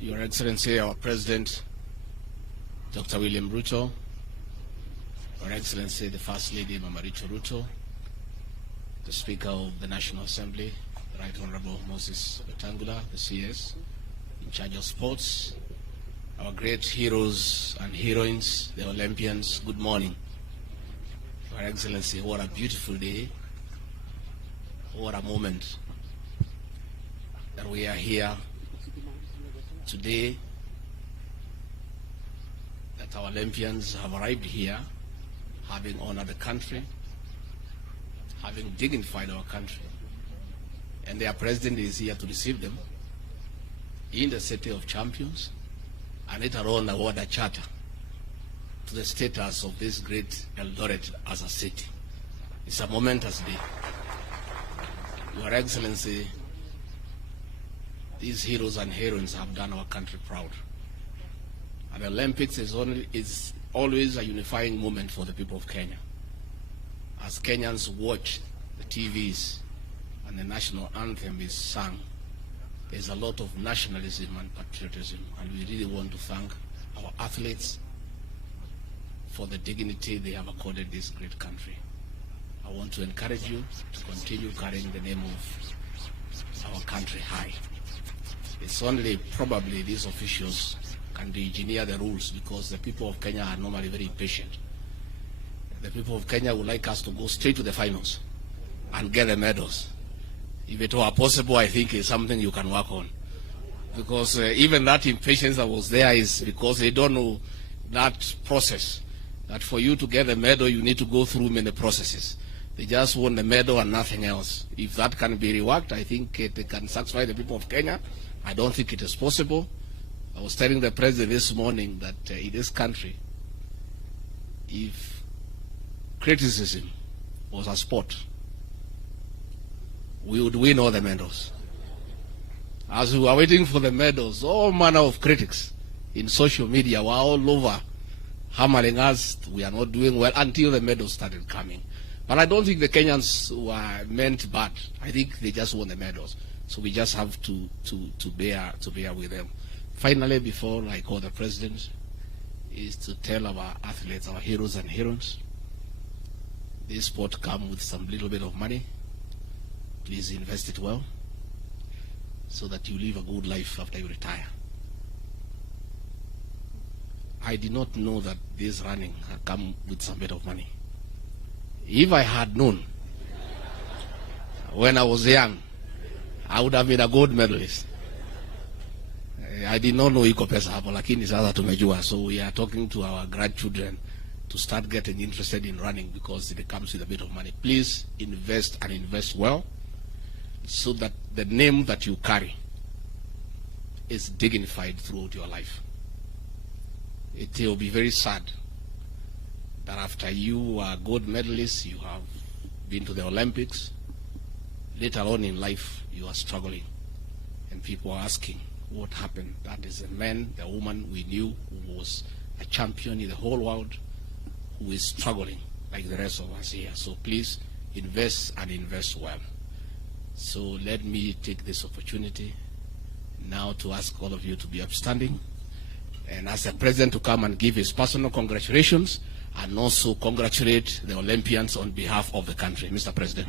Your Excellency, our President, Dr. William Ruto, Your Excellency, the First Lady, Mama Rachel Ruto, the Speaker of the National Assembly, the Right Honorable Moses Wetangula, the CS, in charge of sports, our great heroes and heroines, the Olympians, good morning. Your Excellency, what a beautiful day, what a moment that we are here today, that our Olympians have arrived here, having honored the country, having dignified our country, and their president is here to receive them in the City of Champions, and later on award a charter to the status of this great Eldoret as a city. It's a momentous day. Your Excellency, these heroes and heroines have done our country proud. And the Olympics is always a unifying moment for the people of Kenya. As Kenyans watch the TVs and the national anthem is sung, there's a lot of nationalism and patriotism, and we really want to thank our athletes for the dignity they have accorded this great country. I want to encourage you to continue carrying the name of our country high. It's only probably these officials can engineer the rules, because the people of Kenya are normally very patient. The people of Kenya would like us to go straight to the finals and get the medals. If it were possible, I think it's something you can work on. Because even that impatience that was there is because they don't know that process. That for you to get a medal, you need to go through many processes. They just want the medal and nothing else. If that can be reworked, I think it can satisfy the people of Kenya. I don't think it is possible. I was telling the president this morning that in this country, if criticism was a sport, we would win all the medals. As we were waiting for the medals, all manner of critics in social media were all over hammering us. We are not doing well until the medals started coming. But I don't think the Kenyans were meant bad. I think they just won the medals. So we just have to bear with them. Finally, before I call the president, is to tell our athletes, our heroes and heroines, this sport comes with some little bit of money. Please invest it well, so that you live a good life after you retire. I did not know that this running had come with some bit of money. If I had known when I was young, I would have been a gold medalist. I did not know iko pesa hapo, lakini sasa tumejua. So we are talking to our grandchildren to start getting interested in running, because it comes with a bit of money. Please invest, and invest well, so that the name that you carry is dignified throughout your life. It will be very sad that after you are gold medalists, you have been to the Olympics, later on in life you are struggling, and people are asking what happened. That is the man, the woman we knew who was a champion in the whole world, who is struggling like the rest of us here. So please invest, and invest well. So let me take this opportunity now to ask all of you to be upstanding, and as the president to come and give his personal congratulations, and also congratulate the Olympians on behalf of the country. Mr. President.